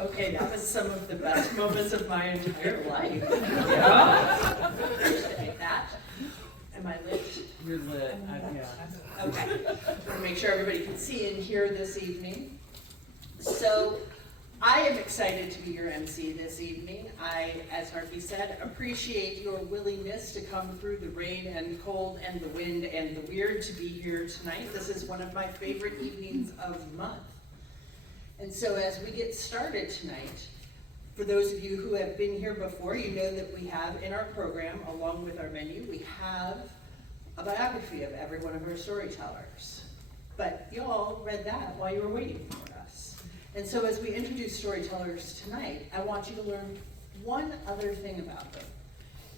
Okay, that was some of the best moments of my entire life. Yeah. Appreciate that. Am I lit? You're lit. Yeah. Okay. I want to make sure everybody can see and hear this evening. So, I am excited to be your MC this evening. I, as Harvey said, appreciate your willingness to come through the rain and cold and the wind and the weird to be here tonight. This is one of my favorite evenings of the month. And so as we get started tonight, for those of you who have been here before, you know that we have in our program, along with our menu, we have a biography of every one of our storytellers. But you all read that while you were waiting for us. And so as we introduce storytellers tonight, I want you to learn one other thing about them.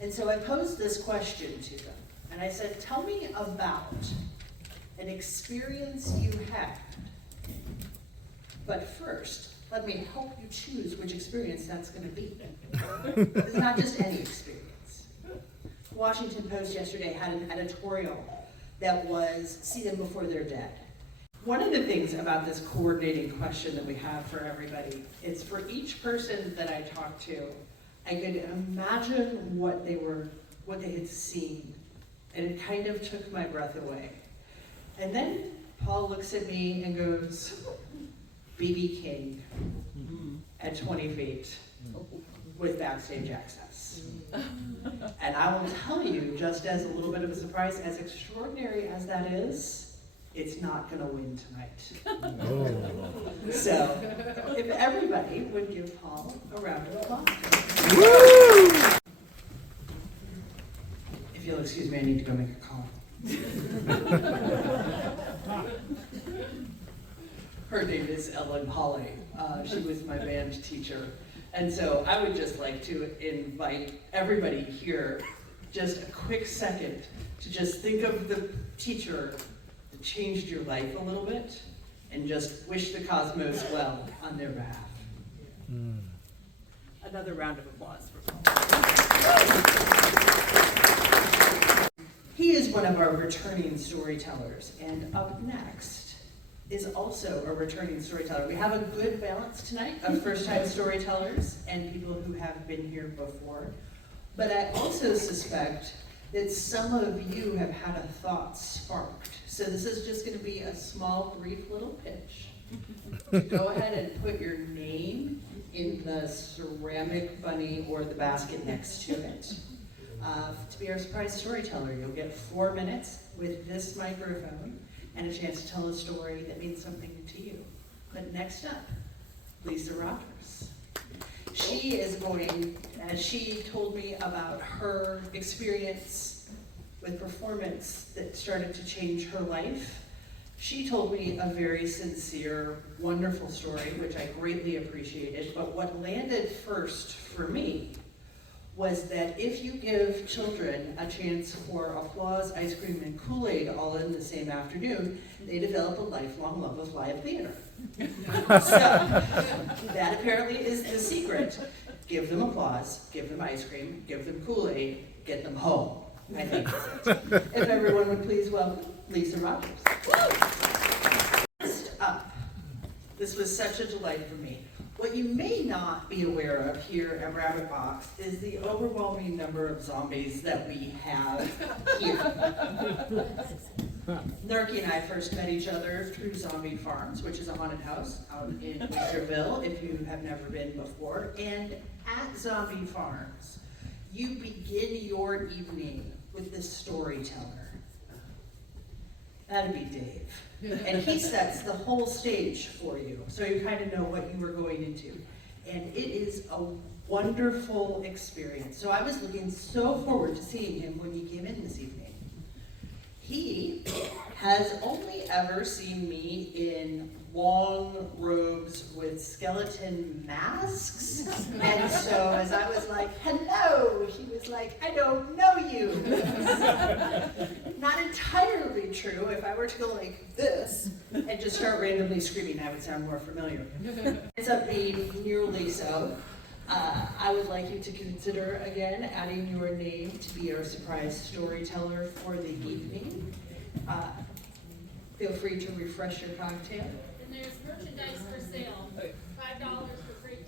And so I posed this question to them. And I said, tell me about an experience you had. But first, let me help you choose which experience that's going to be. It's not just any experience. The Washington Post yesterday had an editorial that was see them before they're dead. One of the things about this coordinating question that we have for everybody is for each person that I talked to, I could imagine what they had seen, and it kind of took my breath away. And then Paul looks at me and goes, B.B. King at 20 feet with backstage access. And I will tell you, just as a little bit of a surprise, as extraordinary as that is, it's not going to win tonight. Oh. So, if everybody would give Paul a round of applause. Woo! If you'll excuse me, I need to go make a call. Her name is Ellen Holly. She was my band teacher. And so I would just like to invite everybody here just a quick second to just think of the teacher that changed your life a little bit and just wish the cosmos well on their behalf. Another round of applause for Paul. He is one of our returning storytellers, and up next is also a returning storyteller. We have a good balance tonight of first-time storytellers and people who have been here before. But I also suspect that some of you have had a thought sparked. So this is just going to be a small, brief little pitch. Go ahead and put your name in the ceramic bunny or the basket next to it. To be our surprise storyteller, you'll get 4 minutes with this microphone and a chance to tell a story that means something to you. But next up, Lisa Rogers. She is going, as she told me about her experience with performance that started to change her life, she told me a very sincere, wonderful story, which I greatly appreciated. But what landed first for me was that if you give children a chance for applause, ice cream, and Kool-Aid all in the same afternoon, they develop a lifelong love of live theater. So, that apparently is the secret. Give them applause, give them ice cream, give them Kool-Aid, get them home. I think that's it. If everyone would please welcome Lisa Rogers. Next up, this was such a delight for me. What you may not be aware of here at Rabbit Box is the overwhelming number of zombies that we have here. Narky and I first met each other through Zombie Farms, which is a haunted house out in Westerville, if you have never been before. And at Zombie Farms, you begin your evening with the storyteller. That'd be Dave. And he sets the whole stage for you, so you kind of know what you were going into. And it is a wonderful experience. So I was looking so forward to seeing him when he came in this evening. He has only ever seen me in long robes with skeleton masks. And so as I was like, hello, he was like, I don't know you. Not entirely true. If I were to go like this and just start randomly screaming, I would sound more familiar. Ends up being nearly so. I would like you to consider, again, adding your name to be our surprise storyteller for the evening. Feel free to refresh your cocktail. And there's merchandise for sale. $5 for free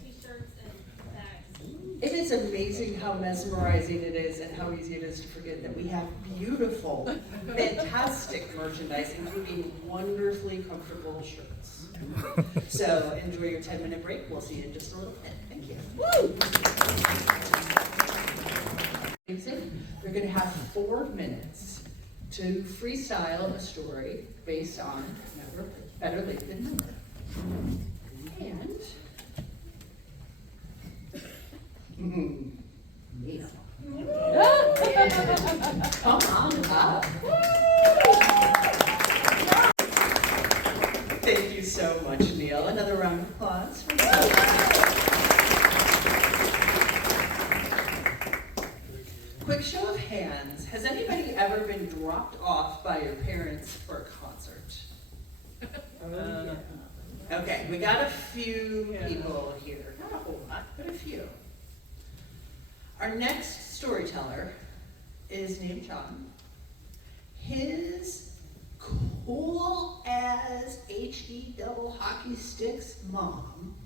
is amazing how mesmerizing it is and how easy it is to forget that we have beautiful, fantastic merchandise, including wonderfully comfortable shirts. So enjoy your 10-minute break. We'll see you in just a little bit. Thank you. Woo! They're going to have 4 minutes to freestyle a story based on Never Better Late Than Never. And Neil. Come on up. Thank you so much, Neil. Another round of applause for Neil. Quick show of hands. Has anybody ever been dropped off by your parents for a concert? Okay, we got a few people here. Not a whole lot, but a few. Our next storyteller is named John. His cool as HE double hockey sticks mom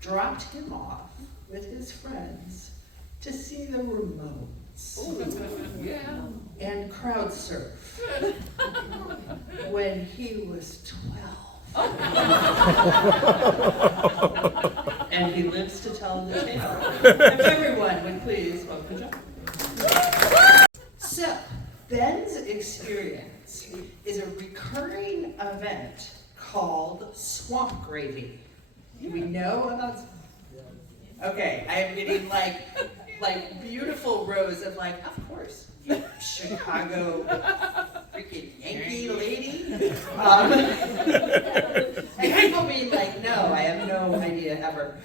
dropped him off with his friends to see the Ramones and crowd surf when he was 12. And he lives to tell the tale. If everyone would please welcome John. So, Ben's experience is a recurring event called swamp gravy. Do we know about? Okay, I am getting like beautiful rows of of course, you Chicago freaking Yankee lady. And people being like, no, I have no idea ever.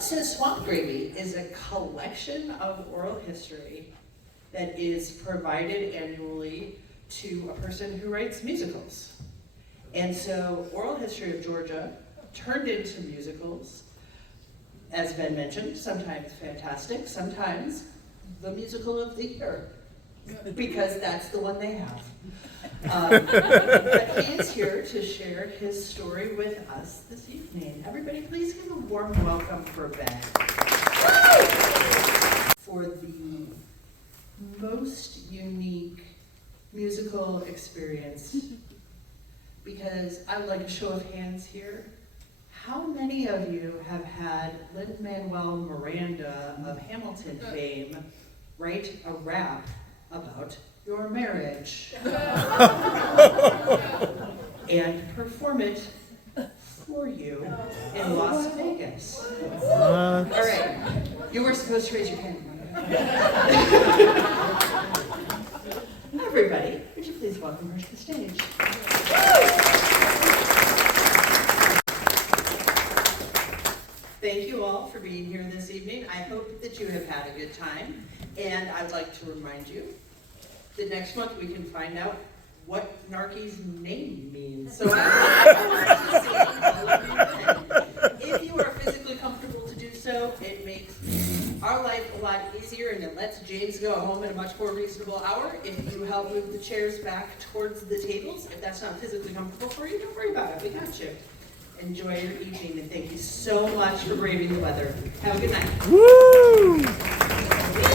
So swamp gravy is a collection of oral history that is provided annually to a person who writes musicals. And so Oral History of Georgia turned into musicals, as Ben mentioned, sometimes fantastic, sometimes the musical of the year, because that's the one they have. But he is here to share his story with us this evening. Everybody, please give a warm welcome for Ben. For the most unique musical experience, because I would like a show of hands here. How many of you have had Lin-Manuel Miranda of Hamilton fame write a rap about your marriage and perform it for you in Las Vegas? All right, you were supposed to raise your hand. Everybody, would you please welcome her to the stage? Thank you all for being here this evening. I hope that you have had a good time. And I'd like to remind you that next month we can find out what Narky's name means. So if you are physically comfortable to do so, it makes our life a lot easier and it lets James go home at a much more reasonable hour. If you help move the chairs back towards the tables, if that's not physically comfortable for you, don't worry about it. We got you. Enjoy your evening, and thank you so much for braving the weather. Have a good night. Woo!